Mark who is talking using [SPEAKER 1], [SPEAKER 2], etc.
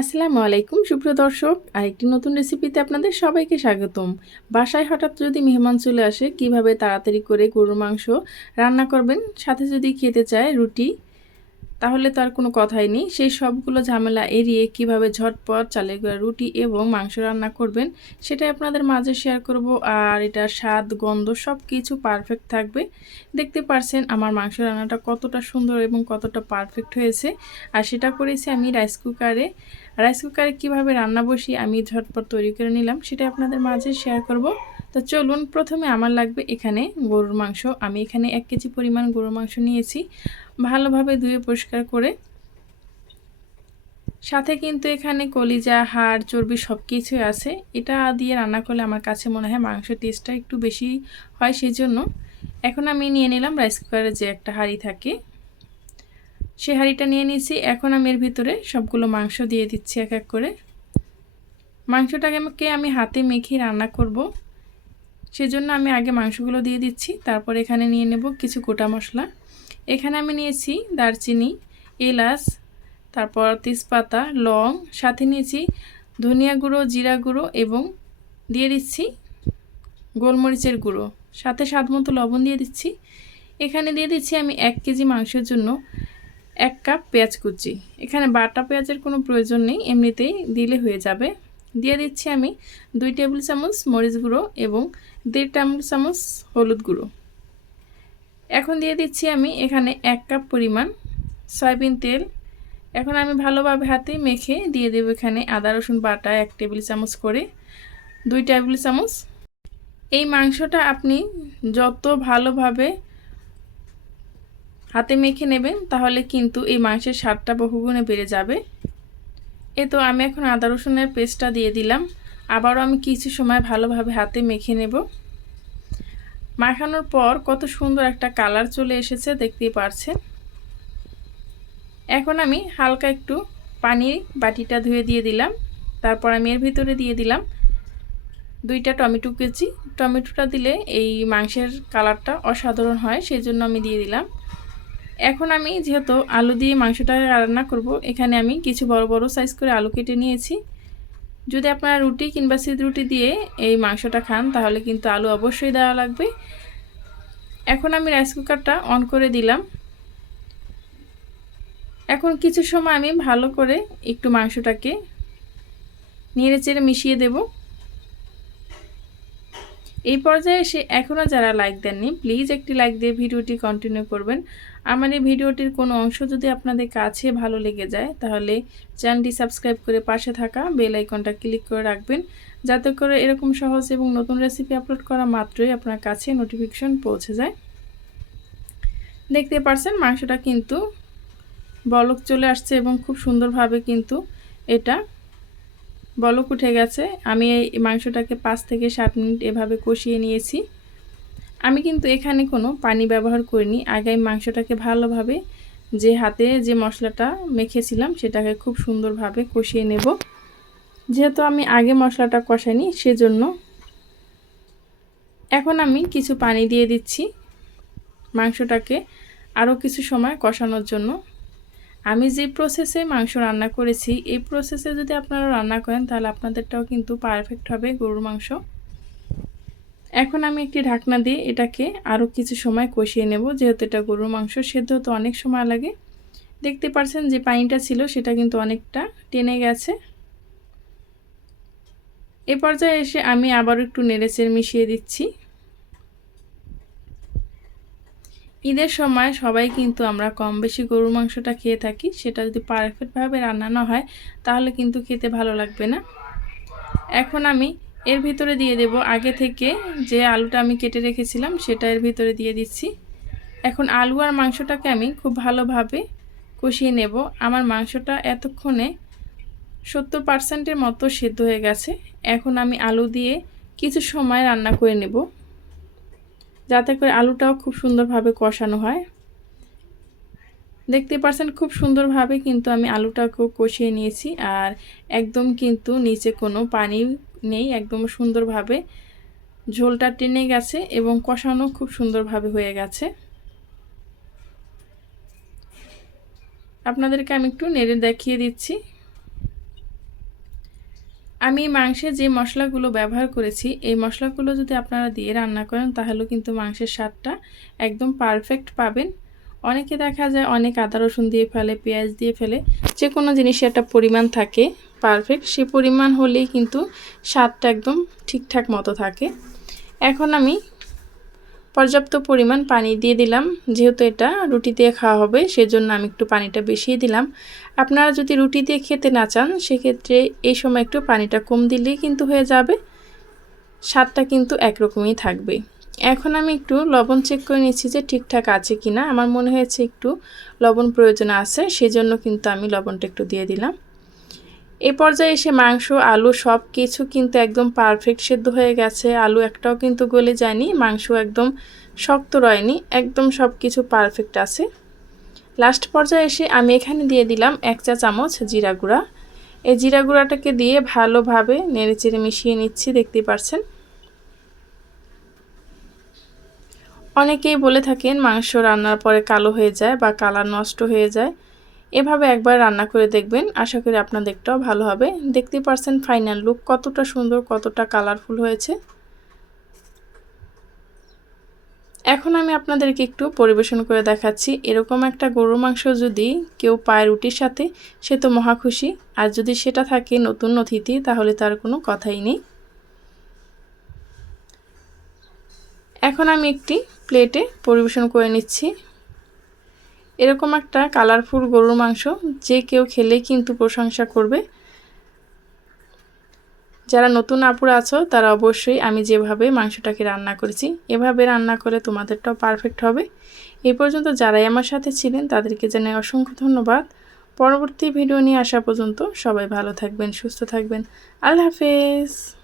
[SPEAKER 1] আসসালামু আলাইকুম, সুপ্রিয় দর্শক। আরেকটি নতুন রেসিপিতে আপনাদের সবাইকে স্বাগতম। বাসায় হঠাৎ যদি মেহমান চলে আসে, কীভাবে তাড়াতাড়ি করে গরুর মাংস রান্না করবেন? সাথে যদি খেতে চায় রুটি, তাহলে তো আর কোনো কথাই নেই। সেই সবগুলো ঝামেলা এড়িয়ে কীভাবে ঝটপট চালের গুঁড়া রুটি এবং মাংস রান্না করবেন, সেটাই আপনাদের মাঝে শেয়ার করব। আর এটার স্বাদ, গন্ধ সব কিছু পারফেক্ট থাকবে। দেখতে পারছেন আমার মাংস রান্নাটা কতটা সুন্দর এবং কতটা পারফেক্ট হয়েছে। আর সেটা করেছি আমি রাইস কুকারে রাইস কুকারে কীভাবে রান্না বসি আমি ঝটপট তৈরি করে নিলাম সেটা আপনাদের মাঝে শেয়ার করব। তো চলুন প্রথমে আমার লাগবে এখানে গরুর মাংস। আমি এখানে এক কেজি পরিমাণ গরুর মাংস নিয়েছি। ভালোভাবে ধুয়ে পরিষ্কার করে সাথে কিন্তু এখানে কলিজা, হাড়, চর্বি সব কিছুই আছে। এটা দিয়ে রান্না করলে আমার কাছে মনে হয় মাংসের টেস্টটা একটু বেশি হয় সেই জন্য এখন আমি নিয়ে নিলাম রাইস কুকারে যে একটা হাঁড়ি থাকে। সে হাঁড়িটা নিয়ে নিয়েছি। এখন আমি এর ভিতরে সবগুলো মাংস দিয়ে দিচ্ছি এক এক করে। মাংসটাকে আমাকে আমি হাতে মেখে রান্না করব। সেজন্য আমি আগে মাংসগুলো দিয়ে দিচ্ছি, তারপর এখানে নিয়ে নেব কিছু গোটা মশলা। এখানে আমি নিয়েছি দারচিনি, এলাচ, তারপর তেজপাতা, লং, সাথে নিয়েছি ধনিয়া গুঁড়ো, জিরা গুঁড়ো এবং দিয়ে দিচ্ছি গোলমরিচের গুঁড়ো। সাথে স্বাদ মতো লবণ দিয়ে দিচ্ছি। এখানে দিয়ে দিচ্ছি আমি এক কেজি মাংসের জন্য এক কাপ পেঁয়াজ কুচি। এখানে বাটা পেঁয়াজের কোনো প্রয়োজন নেই, এমনিতেই দিলে হয়ে যাবে। দিয়ে দিচ্ছি আমি দুই টেবিল চামচ মরিচ গুঁড়ো এবং দেড় টেবিল চামচ হলুদ গুঁড়ো। এখন দিয়ে দিচ্ছি আমি এখানে এক কাপ পরিমাণ সয়াবিন তেল। এখন আমি ভালোভাবে হাতে মেখে দিয়ে দেবো এখানে আদা, রসুন বাটা এক টেবিল চামচ করে, দুই টেবিল চামচ। এই মাংসটা আপনি যত ভালোভাবে হাতে মেখে নেবেন তাহলে কিন্তু এই মাংসের স্বাদটা বহুগুণে বেড়ে যাবে। এ তো আমি এখন আদা রসুনের পেস্টটা দিয়ে দিলাম। আবারও আমি কিছু সময় ভালোভাবে হাতে মেখে নেব। মাখানোর পর কত সুন্দর একটা কালার চলে এসেছে, দেখতেই পারছেন। এখন আমি হালকা একটু পানি বাটিটা ধুয়ে দিয়ে দিলাম। তারপর আমি এর ভিতরে দিয়ে দিলাম দুইটা টমেটো কেজি টমেটোটা দিলে এই মাংসের কালারটা অসাধারণ হয়, সেই জন্য আমি দিয়ে দিলাম। এখন আমি যেহেতু আলু দিয়ে মাংসটা রান্না করব, এখানে আমি কিছু বড় বড় সাইজ করে আলু কেটে নিয়েছি। যদি আপনারা রুটি কিংবা সিদ রুটি দিয়ে এই মাংসটা খান, তাহলে কিন্তু আলু অবশ্যই দেওয়া লাগবে। এখন আমি রাইস কুকারটা অন করে দিলাম। এখন কিছু সময় আমি ভালো করে একটু মাংসটাকে নেড়ে চেড়ে মিশিয়ে দেবো। এই পর্যায়ে এসে এখনও যারা লাইক দেননি প্লিজ একটি লাইক দিয়ে ভিডিওটি কন্টিনিউ করবেন। আমার এই ভিডিওটির কোনো অংশ যদি আপনাদের কাছে ভালো লেগে যায়, তাহলে চ্যানেলটি সাবস্ক্রাইব করে পাশে থাকা বেল আইকনটা ক্লিক করে রাখবেন, যাতে করে এরকম সহজ এবং নতুন রেসিপি আপলোড করা মাত্রই আপনার কাছে নোটিফিকেশন পৌঁছে যায়। দেখতে পারছেন মাংসটা কিন্তু বলক চলে আসছে এবং খুব সুন্দরভাবে কিন্তু এটা বলক উঠে গেছে। আমি এই মাংসটাকে পাঁচ থেকে সাত মিনিট এভাবে কষিয়ে নিয়েছি। আমি কিন্তু এখানে কোনো পানি ব্যবহার করিনি। আগে মাংসটাকে ভালোভাবে যে হাতে যে মশলাটা মেখেছিলাম, সেটাকে খুব সুন্দরভাবে কষিয়ে নেব। যেহেতু আমি আগে মশলাটা কষাইনি, সেজন্য এখন আমি কিছু পানি দিয়ে দিচ্ছি মাংসটাকে আরও কিছু সময় কষানোর জন্য। আমি যে প্রসেসে মাংস রান্না করেছি, এই প্রসেসে যদি আপনারা রান্না করেন, তাহলে আপনাদেরটাও কিন্তু পারফেক্ট হবে গরুর মাংস। এখন আমি একটি ঢাকনা দিয়ে এটাকে আরও কিছু সময় কষিয়ে নেব, যেহেতু এটা গরুর মাংস, সেদ্ধ তো অনেক সময় লাগে। দেখতে পারছেন যে পানিটা ছিল, সেটা কিন্তু অনেকটা টেনে গেছে। এ পর্যায়ে এসে আমি আবার একটু নেড়েচের মিশিয়ে দিচ্ছি। ঈদের সময় সবাই কিন্তু আমরা কম বেশি গরুর মাংসটা খেয়ে থাকি। সেটা যদি পারফেক্টভাবে রান্না না হয়, তাহলে কিন্তু খেতে ভালো লাগবে না। এখন আমি এর ভিতরে দিয়ে দেব। আগে থেকে যে আলুটা আমি কেটে রেখেছিলাম, সেটা এর ভিতরে দিয়ে দিচ্ছি। এখন আলু আর মাংসটাকে আমি খুব ভালোভাবে কষিয়ে নেব। আমার মাংসটা এতক্ষণে সত্তর পার্সেন্টের মতো সেদ্ধ হয়ে গেছে। এখন আমি আলু দিয়ে কিছু সময় রান্না করে নেব। যাতে করে আলুটাও খুব সুন্দরভাবে কষানো হয়। দেখতে পাচ্ছেন খুব সুন্দরভাবে কিন্তু আমি আলুটাকেও কষিয়ে নিয়েছি আর একদম কিন্তু নিচে কোনো পানি নেই, একদম সুন্দরভাবে। ঝোলটা টেনে গেছে এবং কষানো খুব সুন্দরভাবে হয়ে গেছে। আপনাদেরকে আমি একটু নেড়ে দেখিয়ে দিচ্ছি। আমি মাংসে যে মশলাগুলো ব্যবহার করেছি, এই মশলাগুলো যদি আপনারা দিয়ে রান্না করেন তাহলেও কিন্তু মাংসের স্বাদটা একদম পারফেক্ট পাবেন। অনেকে দেখা যায় অনেক আদা রসুন দিয়ে ফেলে, পেঁয়াজ দিয়ে ফেলে যে কোনো জিনিসের একটা পরিমাণ থাকে পারফেক্ট সে পরিমাণ হলেই কিন্তু স্বাদটা একদম ঠিকঠাক মতো থাকে। এখন আমি পর্যাপ্ত পরিমাণ পানি দিয়ে দিলাম। যেহেতু এটা রুটি দিয়ে খাওয়া হবে, সেজন্য আমি একটু পানিটা বেশিয়ে দিলাম। আপনারা যদি রুটি দিয়ে খেতে না চান, সেক্ষেত্রে এই সময় একটু পানিটা কম দিলেই কিন্তু হয়ে যাবে। স্বাদটা কিন্তু একরকমই থাকবে। এখন আমি একটু লবণ চেক করে নিচ্ছি যে ঠিকঠাক আছে কি না আমার মনে হয়েছে একটু লবণ প্রয়োজন আছে, সেজন্য কিন্তু আমি লবণটা একটু দিয়ে দিলাম। এ পর্যায়ে এসে মাংস, আলু সব কিছু কিন্তু একদম পারফেক্ট সেদ্ধ হয়ে গেছে। আলু একটাও কিন্তু গলে যায়নি মাংস একদম শক্ত রয়নি, একদম সব কিছু পারফেক্ট আছে। লাস্ট পর্যায়ে এসে আমি এখানে দিয়ে দিলাম এক চা চামচ জিরা গুঁড়া। এই জিরা গুঁড়াটাকে দিয়ে ভালোভাবে নেড়েচেড়ে মিশিয়ে নিচ্ছি দেখতে পারছেন। অনেকেই বলে থাকেন মাংস রান্নার পরে কালো হয়ে যায় বা কালার নষ্ট হয়ে যায়। এভাবে একবার রান্না করে দেখবেন। আশা করি আপনাদেরটাও ভালো হবে। দেখতে পারছেন ফাইনাল লুক কতটা সুন্দর, কতটা কালারফুল হয়েছে। এখন আমি আপনাদেরকে একটু পরিবেশন করে দেখাচ্ছি। এরকম একটা গরুর মাংস যদি কেউ পায় রুটির সাথে, সে তো মহা খুশি। আর যদি সেটা থাকে নতুন অতিথি, তাহলে তার কোনো কথাই নেই। এখন আমি একটি প্লেটে পরিবেশন করে নিচ্ছি। এরকম একটা কালারফুল গরুর মাংস যে কেউ খেলেই কিন্তু প্রশংসা করবে। যারা নতুন আপুরা আছো, তারা অবশ্যই আমি যেভাবে মাংসটাকে রান্না করেছি, এভাবে রান্না করে তোমাদেরটাও পারফেক্ট হবে। এই পর্যন্ত যারাই আমার সাথে ছিলেন, তাদেরকে জানাই অসংখ্য ধন্যবাদ। পরবর্তী ভিডিও নিয়ে আসা পর্যন্ত সবাই ভালো থাকবেন, সুস্থ থাকবেন। আল্লাহ হাফেজ।